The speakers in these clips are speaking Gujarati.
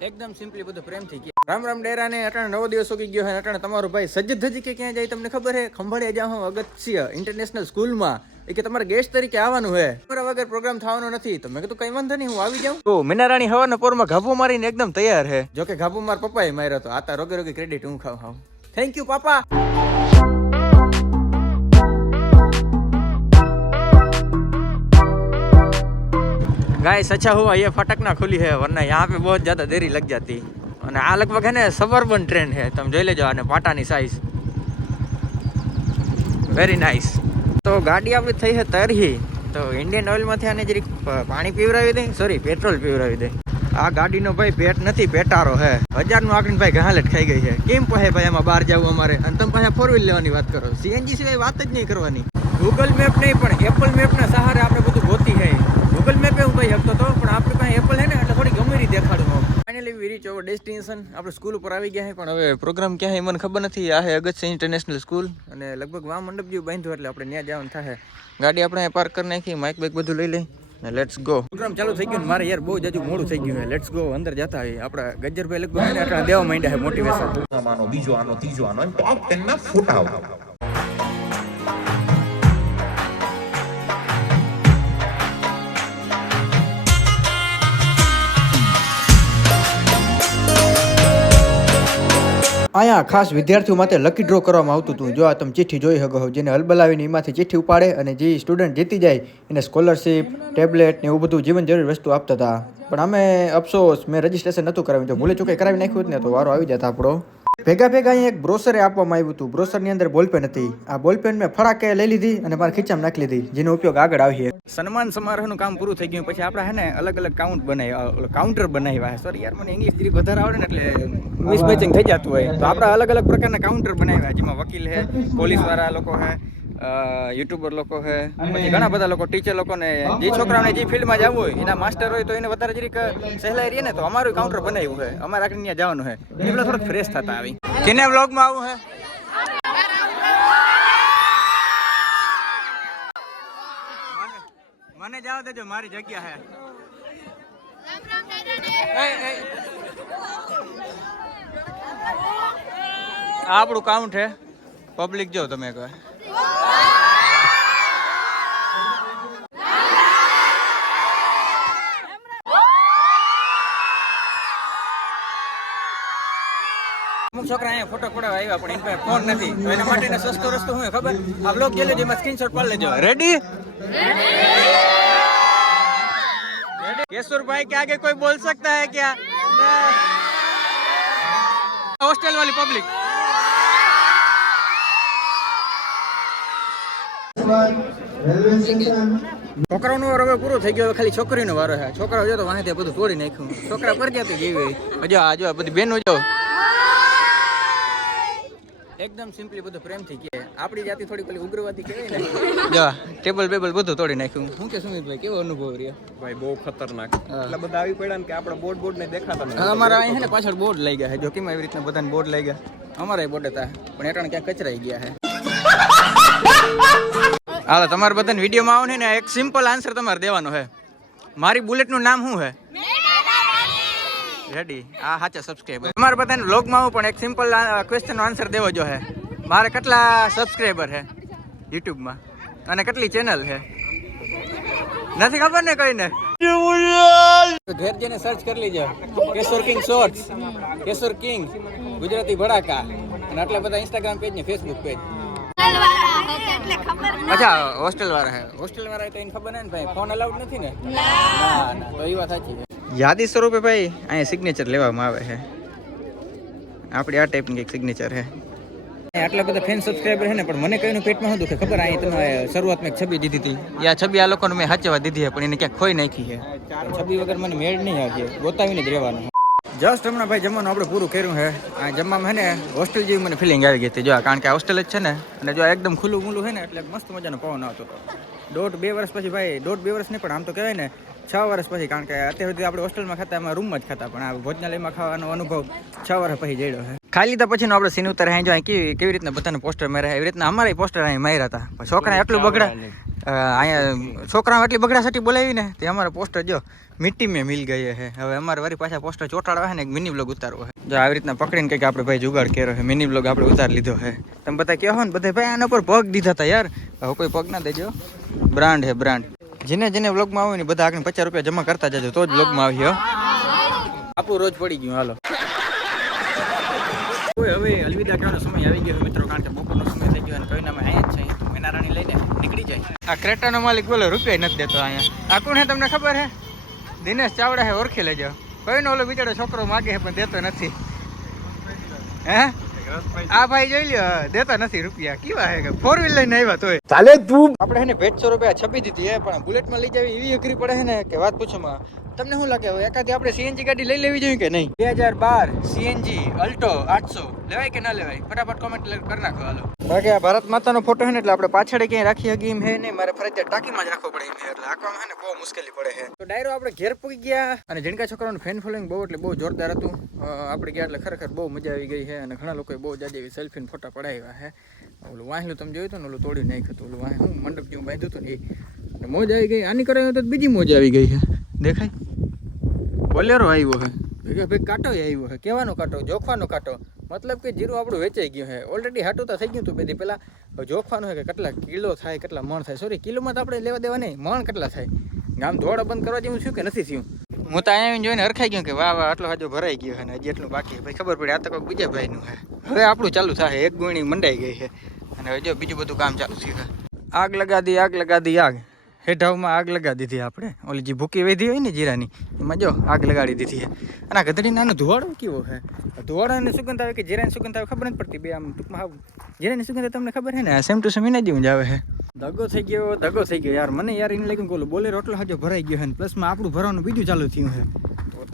એકદમ સિમ્પલી બધું પ્રેમથી રામ રામ ડેરા ને અટાણે નવો દિવસ ઉગી ગયો હોય અટાણે તમારો ભાઈ સજ્જ ધજી કે ક્યાં જાય તમને ખબર હે? ખંભાળિયા જાઉં હું અગત્ય ઇન્ટરનેશનલ સ્કૂલમાં એ કે તમારે ગેસ્ટ તરીકે આવવાનું હે. તમારા વગર પ્રોગ્રામ થવાનો નથી. તો મેં કીધું કઈ વાંધો નહીં હું આવી જાઉં. તો મીનારાણી હવાના પોરમાં ઘાભો મારીને એકદમ તૈયાર હે. જો કે ઘાભો માર પપ્પાએ માર્યો તો આતા રોગે રોગે ક્રેડિટ હું ખાવ ખાવ થેન્ક યુ પાપા गाइस अच्छा हुआ ये फटक ना खुली है वरना यहाँ पे बहुत ज़्यादा देरी लग जाती અને આ લગભગ હે ને સબર્બન ટ્રેન છે તમે જોઈ લેજો અને પાટાની સાઈઝ વેરી નાઇસ તો ગાડી આપણી થઈ છે તરહી તો ઇન્ડિયન ઓઇલમાંથી આને જરીક પ- પાણી પીવડાવી દે સોરી પેટ્રોલ પીવડાવી દે આ ગાડીનો ભાઈ પેટ નથી પેટારો હે હજારનું આકડીને ભાઈ ઘાલેટ ખાઈ ગઈ છે કેમ કહે ભાઈ એમાં બહાર જવું અમારે અને તમે પાસે ફોર વ્હીલ લેવાની વાત કરો સીએનજી સિવાય વાત જ નહીં કરવાની ગૂગલ મેપ નહીં પણ એપલ મેપના સહારે આપણે બધું ગોતી છે ગૂગલ મેપે હું કહી શકતો હતો, પણ આપણે પાસે એપલ છે ને, એટલે થોડી ગમેરી દેખાડું finally we reach our destination આપણે સ્કૂલ ઉપર આવી ગયા છે પણ હવે પ્રોગ્રામ ક્યાં છે મને ખબર નથી. આ છે અગત્ય ઇન્ટરનેશનલ સ્કૂલ અને લગભગ વા મંડપ જેવું બાંધ્યું એટલે આપણે ત્યાં જવાનું થાય ગાડી આપણે પાર્ક કરી નાખી માઇક બાઇક બધું લઈ લઈ લેટ્સ ગો પ્રોગ્રામ ચાલુ થઈ ગયું ને મારે યાર બહુ જાજુ મોડું થઈ ગયું લેટ્સ ગો અંદર જતા હોય આપણા ગજ્જરભાઈ લગભગ દેવા માંડ્યા છે મોટિવેશન બીજો, આનો ત્રીજો, આનો ફોટા અહીંયા ખાસ વિદ્યાર્થીઓ માટે લકી ડ્રો કરવામાં આવતું હતું. જો આ તમે ચિઠ્ઠી જોઈ શકો જેને હલબલાવીને એમાંથી ચિઠ્ઠી ઉપાડે અને જે સ્ટુડન્ટ જીતી જાય, એને સ્કોલરશિપ ટેબ્લેટ ને એવું બધું જીવન જરૂરી વસ્તુ આપતા હતા. પણ અમે અફસોસ, મેં રજિસ્ટ્રેશન નહોતું કરાવ્યું. તો ભૂલે ચૂકે કરાવી નાખ્યું જ ને તો વારો આવી જતા આપણો. ભેગા ભેગા અહીંયા એક બ્રોસરે આપવામાં આવ્યું હતું. બ્રોસરની અંદર બોલપેન હતી. આ બોલપેન મેં ફરાકે લઈ લીધી અને મારા ખીચામાં નાખી લીધી, જેનો ઉપયોગ આગળ આવીએ. સન્માન સમારોહનું કામ પૂરું થઈ ગયું. પછી આપણે હે ને અલગ અલગ કાઉન્ટ બનાવ્યા કાઉન્ટર બનાવ્યા સોરી યાર, મને ઇંગ્લિશ જરીક વધારે આવડે ને એટલે મિસમેચિંગ થઈ જતું હોય. તો આપણે અલગ અલગ પ્રકારના કાઉન્ટર બનાવ્યા, જેમાં વકીલ છે પોલીસવાળા લોકો છે યુટ્યુબર લોકો છે પછી ઘણા બધા લોકો ટીચર લોકોને જે છોકરાઓને જે ફિલ્ડમાં જવું હોય એના માસ્ટર હોય તો એને વધારે જરીક સહેલાઈ રહીએ ને તો અમારું કાઉન્ટર બનાવ્યું છે. અમારે આગળ ત્યાં જવાનું છે. એ પેલા થોડુંક ફ્રેશ થતા આવી. કેને વ્લોગમાં આવું છે? મને જવા દેજો મારી જગ્યા. આ આપણું કાઉન્ટ હે પબ્લિક જો તમે કહે અમુક છોકરા અહીંયા ફોટો પડાવવા આવ્યા પણ એની ફોન નથી. એના માટેનો સસ્તો રસ્તો શું ખબર? આ બ્લોગ ગેલેરી માં સ્ક્રીનશોટ પાડી લેજો. રેડી કેશુરભાઈ કે આગે કોઈ બોલ સકતા હે ક્યા? હોસ્ટેલ વાલી પબ્લિક રેલવે સ્ટેશન વાર હવે પૂરું થઈ ગયો, હવે ખાલી છોકરીનો વારો છે. છોકરા જો તો વાંધે બધું તોડી નાખ્યું. છોકરા પર ક્યાંથી તો ગઈ હજી આ જો બધી બહેનો જો. એકદમ સિમ્પલી બધું પ્રેમથી કે આપણી જાતિ થોડી પેલી ઉગ્રવાદી કહેવાય ને. જો ટેબલ બેબલ બધું તોડી નાખ્યું. શું કે સુમિતભાઈ કેવો અનુભવ રહ્યો? ભાઈ બહુ ખતરનાક. એટલે બધા આવી પડ્યા ને કે આપણે બોર્ડ બોર્ડ ને દેખાતા નથી. અમારા અહીં ને પાછળ બોર્ડ લઈ ગયા છે. જો કેમ એવી રીતના બધાને બોર્ડ લઈ ગયા? અમારા બોર્ડ હતા પણ એટાણે ક્યાંક કચરાઈ ગયા છે. હાલો તમારે બધાને વિડીયોમાં આવો ને એક સિમ્પલ આન્સર તમારે દેવાનો છે. મારી બુલેટનું નામ શું છે? રેડી આ સાચા સબસ્ક્રાઈબર તમારે બધાને વ્લોગમાં આવું પણ એક સિમ્પલ ક્વેશ્ચનનો આન્સર દેવો જો છે મારે કેટલા સબસ્ક્રાઈબર છે યુટ્યુબમાં? અને કેટલી ચેનલ છે નથી ખબર ને કઈને? ઘેર જઈને સર્ચ કરી લેજો. Keshor king shorts Keshor king Gujarati ભડાકા અને આટલા બધા ઇન્સ્ટાગ્રામ પેજ ને ફેસબુક પેજ અચ્છા હોસ્ટેલ વાળા હે. હોસ્ટેલ વાળા તો એને ખબર ને ભાઈ ફોન અલાઉડ નથી ને. ના ના તો એ વાત સાચી છે. યાદી સ્વરૂપે ભાઈ અહીંયા સિગ્નેચર લેવામાં આવે છે. આપણી આ ટાઈપની કંઈક સિગ્નેચર છે. આટલા બધા ફેન સબસ્ક્રાઈબર છે ને પણ મને કઈનું પેટમાં શું દુખે? ખબર અહીં તમે શરૂઆતમાં એક છબી દીધી હતી. આ છબી આ લોકોને મેં હાચવા દીધી છે પણ એને ક્યાંક ખોઈ નાખી છે. છબી વગર મને મેળ નહીં આવી ગોતાવીને જ રહેવાનું. જસ્ટ હમણાં ભાઈ જમવાનું આપણે પૂરું કર્યું છે. આ જમવામાં છે ને હોસ્ટેલ જેવી મને ફિલિંગ આવી ગઈ હતી. જો કારણ કે આ હોસ્ટેલ જ છે ને અને જો આ એકદમ ખુલ્લું ખુલ્લું છે ને એટલે મસ્ત મજાનો પવન આવતો હતો. દોઢ બે વર્ષ પછી ભાઈ દોઢ બે વર્ષ નહીં પણ આમ તો કહેવાય ને છ વર્ષ પછી કારણ કે અત્યાર સુધી આપણે હોસ્ટેલમાં ખાતા એમાં રૂમમાં જ ખાતા પણ આ ભોજનાલયમાં ખાવાનો અનુભવ છ વર્ષ પછી જડ્યો છે. ખાઈ લીધા પછીનો આપણે સીન ઉતાર અહીં જો કેવી કેવી રીતના બધાને પોસ્ટર માર્યા એવી રીતના અમારે પોસ્ટર અહીં માર્યા હતા. છોકરા એટલું બગડા અહીંયા અહીંયા એટલી બગડા બગડાસાટી બોલાવી ને તે અમારા પોસ્ટર જો મિટ્ટી મેં મિલ ગઈ હે. હવે અમારે વરી પાછા પોસ્ટર ચોટાડવા હે ને એક મિની બ્લોગ ઉતારવો હે. જો આવી રીતના પકડીને કંઈક આપણે ભાઈ જુગાડ કર્યો હે મિની બ્લોગ આપણે ઉતાર લીધો હે. તમે બધા કહો ને બધા ભાઈ આના પર પગ દીધા હતા યાર. હવે કોઈ પગ ના દેજો. બ્રાન્ડ હે બ્રાન્ડ જેને જેને વ્લોગમાં આવ્યું ને બધા આગળ પચાસ રૂપિયા જમા કરતા જજો, તો જ વ્લોગમાં આવી આપણું રોજ પડી ગયું, હાલો. હવે અલવિદા કહેવાનો સમય આવી ગયો મિત્રો, કારણ કે બપોરનો સમય થઈ ગયો અને કઈ નામે અહીંયા જ છે તો મેનારાણી લઈને નીકળી જાય. આ ક્રેટાનો માલિક બોલો, રૂપિયા નથી દેતો અહીંયા. આ કોણ હે તમને ખબર હે દિનેશ ચાવડા હે ઓળખી લેજો. કોઈનો ઓલો બિચારો છોકરો માગે હે પણ દેતો નથી. હે? આ ભાઈ જોઈ લ્યો દેતા નથી રૂપિયા. કેવા હે ફોર વ્હીલ લઈને આવ્યા તોય. ચાલે તું. આપણે હે ને ભેટસો રૂપિયા છપી દીધી હે પણ બુલેટમાં લઈ જવી એવી અઘરી પડે છે ને કે વાત પૂછો માં. તમને શું લાગે? એકાદી આપણે સીએનજી ગાડી લઈ લેવી જોઈએ કે નહીં? બે હજાર બાર સીએનજી અલ્ટો આઠસો. લેવાય કે ના લેવાય? ફટાફટ કોમેન્ટ કરી નાખો, હાલો. બાકી આ ભારત માતાનો ફોટો છે ને, એટલે આપણે પાછળ ક્યાંય રાખી શકીએ એમ હે નહીં. મારે ફરજિયાત ટાંકીમાં જ રાખવો પડે એમ એટલે છે ને બહુ મુશ્કેલી પડે છે તો ડાયરો આપણે ઘેર પૂકી ગયા અને જીણકા છોકરાનું ફેન ફોલોઈંગ બહુ, એટલે બહુ જોરદાર હતું. આપણે ગયા એટલે ખરેખર બહુ મજા આવી ગઈ છે અને ઘણા લોકોએ બહુ જાજી સેલ્ફીને ફોટા પડાવ્યા છે ઓલું વાંહેલું તમે જોયું હતું ને, ઓલું તોડી નાખ્યું હતું, ઓલું વાંહે હું મંડપ જેવું બાંધ્યું હતું ને એ મોજ આવી ગઈ. આની કરાયું તો બીજી મોજ આવી ગઈ છે દેખાય? બોલેરો આવ્યો છે ભેગા ભેગ કાંટો આવ્યો છે કહેવાનો કાંટો જોખવાનો કાંટો. મતલબ કે જીરું આપણું વેચાઈ ગયું છે ઓલરેડી હાટું તો થઈ ગયું હતું બધી પહેલાં જોખવાનું છે કે કેટલા કિલો થાય કેટલા મણ થાય. સોરી કિલોમાં તો આપણે લેવા દેવા નહીં. મણ કેટલા થાય? ગામ ધોળા બંધ કરવા જેવું થયું કે નથી થયું? હું તો અહીંયા જોઈને હરખાઈ ગયું કે વાહ વાહ આટલો હાજો ભરાઈ ગયો છે હજી એટલું બાકી ભાઈ ખબર પડી આ તો કોઈ બીજા ભાઈનું છે હવે આપણું ચાલુ થાય. એક ગુણી મંડાઈ ગઈ છે અને હવે જો બીજું બધું કામ ચાલુ થયું આગ લગા દી આગ લગા દી આગ. હેઠાવમાં આગ લગાવી દીધી આપણે. ઓલી જે ભૂકી વેધી હોય ને જીરાની, એમાં જો આગ લગાડી દીધી છે. અને આ ગધડી નાનો ધુવાડો કેવો છે? ધુવાડો અને સુગંધ આવે કે જીરાની સુગંધ આવે ખબર નથી પડતી. બે આમ ટૂંકમાં આવું. જીરાની સુગંધ તમને ખબર છે ને? સેમ ટુ સેમ એના જેવું જ આવે છે. દગો થઈ ગયો, દગો થઈ ગયો. યાર મને યાર એને લાગ્યું બોલેરો એટલો હાજો ભરાઈ ગયો છે પ્લસમાં આપણું ભરવાનું બીજું ચાલુ થયું છે.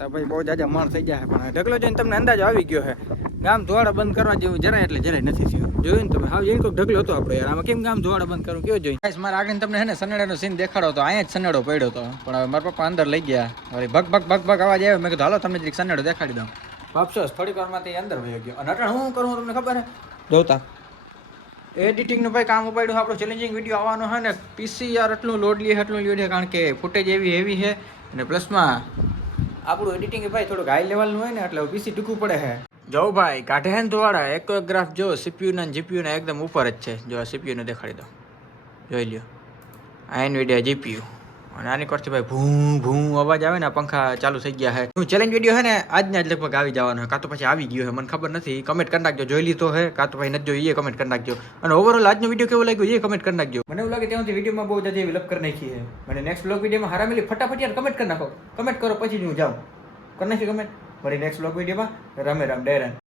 તો ભાઈ બહુ જાજા મણ થઈ જાય પણ ઢગલો જોઈને તમને અંદાજો આવી ગયો છે. ગામ ધોવાડા બંધ કરવા જેવું જરાય એટલે જરાય નથી થયું. જોયું ને તમે? હાવ જેને કોઈક ઢગલો હતો આપણે યાર. આમાં કેમ ગામ ધોવાડા બંધ કરવું? કેવું ગાઈસ મારા આગળ તમને હે ને સનેડાનો સીન દેખાડો તો અહીંયા જ સનેડો પડ્યો હતો પણ હવે મારા પપ્પા અંદર લઈ ગયા. હવે ભગ ભગ ભગ ભગ અવાજ આવ્યો. મેં કીધું, હાલો, તમને જરીક સનેડો દેખાડી દઉં. અફસોસ થોડીક વારમાંથી અંદર વયો ગયો. અને અટણ, હું કરું તમને ખબર હે જોતા. એડિટિંગનું ભાઈ કામ ઉપાડ્યું આપણો ચેલેન્જિંગ વીડિયો આવવાનો છે ને. પીસી યાર એટલું લોડ લઈએ એટલું લોડ કારણ કે ફૂટેજ એવી હેવી છે. અને પ્લસમાં આપણું એડિટિંગ ભાઈ થોડુંક હાઈ લેવલનું હોય ને એટલે પીસી ટૂંકું પડે છે જો ભાઈ, કાઢે હે ને ધોવાડા. એક એક ગ્રાફ જો સીપીયુ ને જીપીયુ ને એકદમ ઉપર જ છે. જો સીપીયુ ને દેખાડી દો. જોઈ લ્યો. આ એનવીડિયા જીપીયુ અને આની કરતી ભાઈ ભૂ ભૂ અવાજ આવે ને પંખા ચાલુ થઈ ગયા છે હું ચેલેન્જ વીડિયો છે ને? આજના જ લગભગ આવી જવાનો કાં તો પછી આવી ગયો છે મને ખબર નથી. કમેન્ટ કરી નાખજો, જોઈ લીધો છે કાં તો ભાઈ નથી જોઈએ કમેન્ટ કરી નાખજો. અને ઓવરઓલ આજનો વીડિયો કેવો લાગ્યો, એ કમેન્ટ કરી નાખજો. મને એવું લાગે ત્યાંથી વિડીયોમાં બહુ જાજી એવી લપ કરી નાખી છે મને નેક્સ્ટ બ્લોગ વિડીયોમાં હારા મિલી ફટાફટ યાર કમેન્ટ કરી નાખો. કમેન્ટ કરો, પછી જ હું જાઉં. કરી નાખી કમેન્ટ મળી નેક્સ્ટ બ્લોગ વિડીયોમાં રમે રામ ડેરન